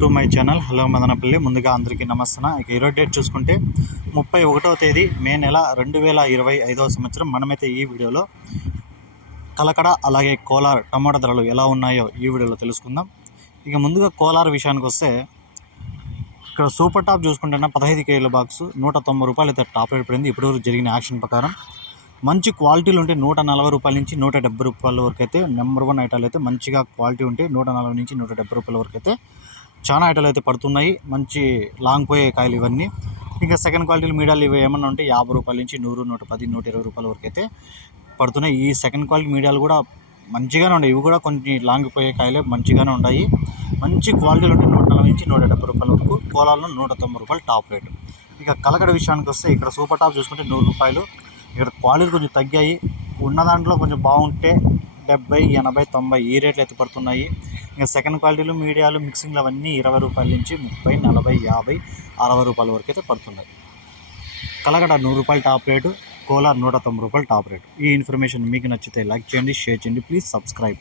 To my channel. Hello Madanapalle. ముందుగా అందరికీ నమస్తన ఇక ఈరోజు డేట్ చూసుకుంటే ముప్పై ఒకటవ తేదీ మే నెల రెండు వేల ఇరవై ఐదవ సంవత్సరం. మనమైతే ఈ వీడియోలో కలకడ అలాగే కోలార్ టమాటా ధరలు ఎలా ఉన్నాయో ఈ వీడియోలో తెలుసుకుందాం. ఇక ముందుగా కోలార్ విషయానికి వస్తే ఇక్కడ సూపర్ టాప్ చూసుకుంటే పదహైదు కేజీల బాక్స్ నూట తొంభై రూపాయలు అయితే టాప్ రేట్ పడింది. ఇప్పటివరకు జరిగిన యాక్షన్ ప్రకారం మంచి క్వాలిటీలు ఉంటే నూట నలభై రూపాయల నుంచి నూట డెబ్బై రూపాయల వరకు అయితే నెంబర్ వన్ ఐటాలు అయితే మంచిగా క్వాలిటీ ఉంటే నూట నలభై నుంచి నూట డెబ్బై రూపాయల వరకు అయితే చాలా ఐటలు అయితే పడుతున్నాయి. మంచి లాంగ్ పోయే కాయలు ఇవన్నీ. ఇంకా సెకండ్ క్వాలిటీలు మీడియాలు ఇవి ఏమన్నా ఉంటే యాభై రూపాయల నుంచి నూరు నూట పది నూట ఇరవై రూపాయల వరకు అయితే పడుతున్నాయి. ఈ సెకండ్ క్వాలిటీ మీడియాలు కూడా మంచిగానే ఉన్నాయి. ఇవి కూడా కొన్ని లాంగ్ పోయే కాయలే మంచిగానే ఉన్నాయి. మంచి క్వాలిటీలు ఉంటే నూట నలభై నుంచి నూట డెబ్బై రూపాయల వరకు కోలాల్లో నూట తొంభై రూపాయలు టాప్ రేటు ఇక కలకడ విషయానికి వస్తే ఇక్కడ సూపర్ టాప్ చూసుకుంటే నూరు రూపాయలు. ఇక్కడ క్వాలిటీ కొంచెం తగ్గాయి. ఉన్న దాంట్లో కొంచెం బాగుంటే డెబ్బై ఎనభై తొంభై ఈ రేట్లు అయితే పడుతున్నాయి. ఇంకా సెకండ్ క్వాలిటీలు మీడియాలు మిక్సింగ్లు అవన్నీ ఇరవై రూపాయల నుంచి ముప్పై నలభై యాభై అరవై రూపాయల వరకు అయితే పడుతున్నాయి. కలగడ నూరు రూపాయలు టాప్ రేటు కోలార్ నూట తొంభై రూపాయలు టాప్ రేటు. ఈ ఇన్ఫర్మేషన్ మీకు నచ్చితే లైక్ చేయండి షేర్ చేయండి. Please subscribe.